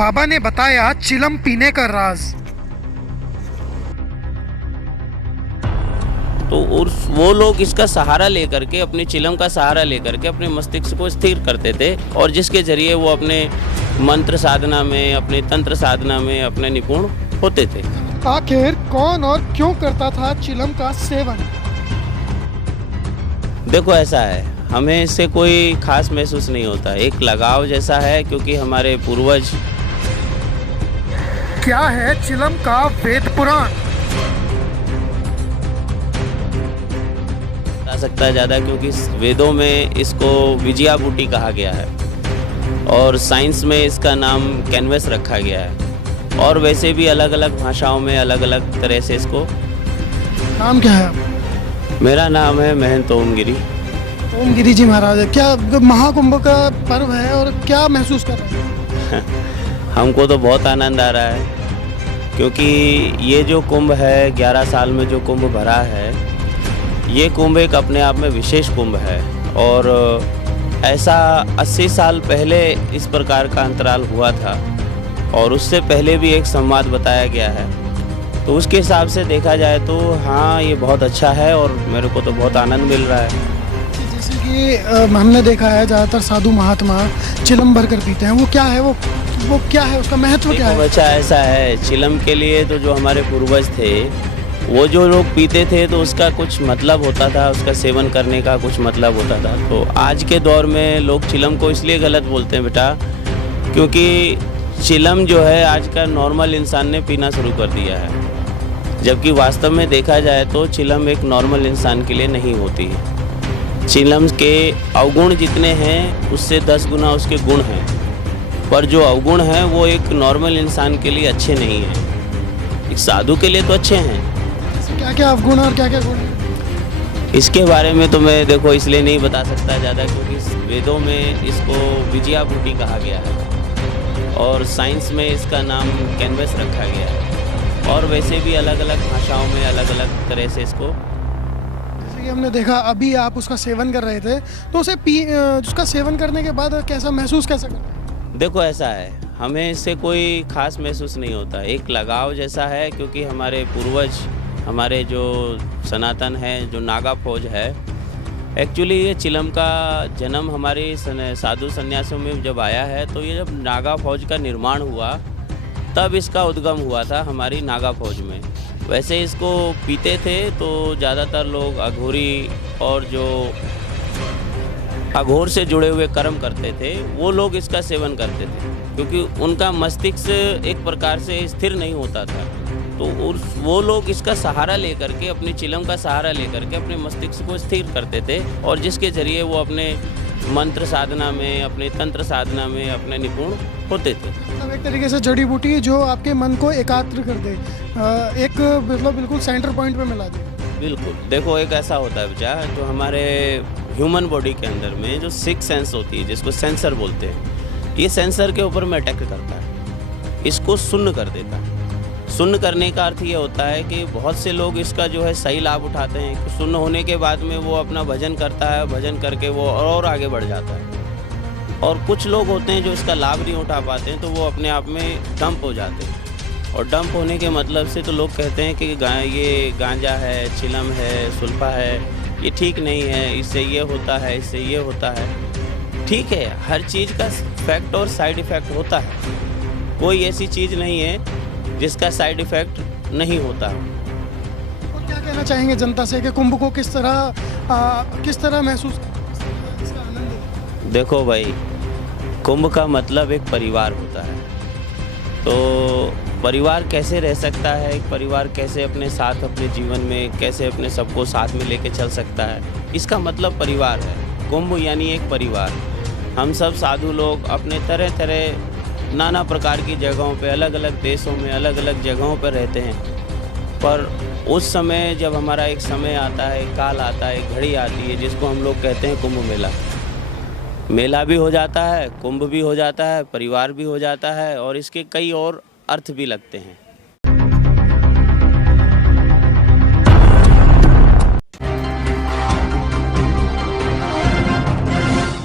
बाबा ने बताया चिलम पीने का राज। तो वो लोग इसका सहारा लेकर के, अपनी चिलम का सहारा लेकर के अपने मस्तिष्क को स्थिर करते थे, और जिसके जरिए वो अपने मंत्र साधना में, अपने तंत्र साधना में अपने निपुण होते थे। आखिर कौन और क्यों करता था चिलम का सेवन? देखो ऐसा है, हमें इससे कोई खास महसूस नहीं होता, एक लगाव जैसा है, क्योंकि हमारे पूर्वज। क्या है चिलम का वेद पुराण? बता सकता है ज़्यादा, क्योंकि वेदों में इसको विजया बूटी कहा गया है, और साइंस में इसका नाम कैनवस रखा गया है, और वैसे भी अलग अलग भाषाओं में अलग अलग तरह से इसको। नाम क्या है? मेरा नाम है महंत ओमगिरी। ओमगिरी जी महाराज, क्या महाकुंभ का पर्व है और क्या महसूस कर रहे हैं? हमको तो बहुत आनंद आ रहा है, क्योंकि ये जो कुंभ है, 11 साल में जो कुंभ भरा है, ये कुंभ एक अपने आप में विशेष कुंभ है। और ऐसा 80 साल पहले इस प्रकार का अंतराल हुआ था, और उससे पहले भी एक संवाद बताया गया है। तो उसके हिसाब से देखा जाए तो हाँ, ये बहुत अच्छा है और मेरे को तो बहुत आनंद मिल रहा है। जैसे कि हमने देखा है ज़्यादातर साधु महात्मा चिलम भर कर पीते हैं, वो क्या है? वो क्या है, उसका महत्व क्या है? बच्चा ऐसा है, चिलम के लिए तो जो हमारे पूर्वज थे, वो जो लोग पीते थे तो उसका कुछ मतलब होता था, उसका सेवन करने का कुछ मतलब होता था। तो आज के दौर में लोग चिलम को इसलिए गलत बोलते हैं बेटा, क्योंकि चिलम जो है आज का नॉर्मल इंसान ने पीना शुरू कर दिया है, जबकि वास्तव में देखा जाए तो चिलम एक नॉर्मल इंसान के लिए नहीं होती है। चिलम के अवगुण जितने हैं उससे 10 गुना उसके गुण हैं, पर जो अवगुण हैं वो एक नॉर्मल इंसान के लिए अच्छे नहीं हैं, एक साधु के लिए तो अच्छे हैं। क्या क्या अवगुण और क्या क्या गुण हैं? इसके बारे में तो मैं देखो इसलिए नहीं बता सकता ज़्यादा, क्योंकि वेदों में इसको विजया बूटी कहा गया है, और साइंस में इसका नाम कैनवस रखा गया है, और वैसे भी अलग अलग भाषाओं में अलग अलग तरह से इसको। जैसे कि हमने देखा अभी आप उसका सेवन कर रहे थे, तो उसका सेवन करने के बाद कैसा महसूस कैसा करते हैं? देखो ऐसा है, हमें इससे कोई खास महसूस नहीं होता, एक लगाव जैसा है, क्योंकि हमारे पूर्वज, हमारे जो सनातन है, जो नागा फौज है, एक्चुअली ये चिलम का जन्म हमारे साधु सन्यासियों में जब आया है, तो ये जब नागा फौज का निर्माण हुआ तब इसका उद्गम हुआ था हमारी नागा फौज में। वैसे इसको पीते थे तो ज़्यादातर लोग अघोरी और जो अघोर से जुड़े हुए कर्म करते थे वो लोग इसका सेवन करते थे, क्योंकि उनका मस्तिष्क एक प्रकार से स्थिर नहीं होता था। तो वो लोग इसका सहारा लेकर के, अपनी चिलम का सहारा लेकर के अपने मस्तिष्क को स्थिर करते थे, और जिसके जरिए वो अपने मंत्र साधना में, अपने तंत्र साधना में अपने निपुण होते थे। मतलब एक तरीके से जड़ी बूटी जो आपके मन को एकाग्र कर दे, एक मतलब बिल्कुल सेंटर पॉइंट पे मिला दे। बिल्कुल, देखो एक ऐसा होता है बच्चा, जो हमारे ह्यूमन बॉडी के अंदर में जो 6 सेंस होती है, जिसको सेंसर बोलते हैं, ये सेंसर के ऊपर में अटैक करता है, इसको शून्य कर देता है। शून्य करने का अर्थ ये होता है कि बहुत से लोग इसका जो है सही लाभ उठाते हैं कि शून्य होने के बाद में वो अपना भजन करता है, भजन करके वो और आगे बढ़ जाता है। और कुछ लोग होते हैं जो इसका लाभ नहीं उठा पाते हैं, तो वो अपने आप में डंप हो जाते हैं, और डंप होने के मतलब से तो लोग कहते हैं कि ये गांजा है, चिलम है, सुल्फा है, ये ठीक नहीं है, इससे ये होता है, इससे ये होता है। ठीक है, हर चीज़ का फैक्ट और साइड इफ़ेक्ट होता है, कोई ऐसी चीज़ नहीं है जिसका साइड इफ़ेक्ट नहीं होता। और क्या कहना चाहेंगे जनता से कि कुंभ को किस तरह महसूस इसका आनंद? देखो भाई, कुंभ का मतलब एक परिवार होता है, तो परिवार कैसे रह सकता है, एक परिवार कैसे अपने साथ, अपने जीवन में कैसे अपने सबको साथ में लेके चल सकता है, इसका मतलब परिवार है। कुंभ यानी एक परिवार। हम सब साधु लोग अपने तरह तरह नाना प्रकार की जगहों पे, अलग अलग देशों में अलग अलग जगहों पर रहते हैं, पर उस समय जब हमारा एक समय आता है, एक काल आता है, एक घड़ी आती है, जिसको हम लोग कहते हैं कुंभ मेला। मेला भी हो जाता है, कुंभ भी हो जाता है, परिवार भी हो जाता है, और इसके कई और अर्थ भी लगते हैं।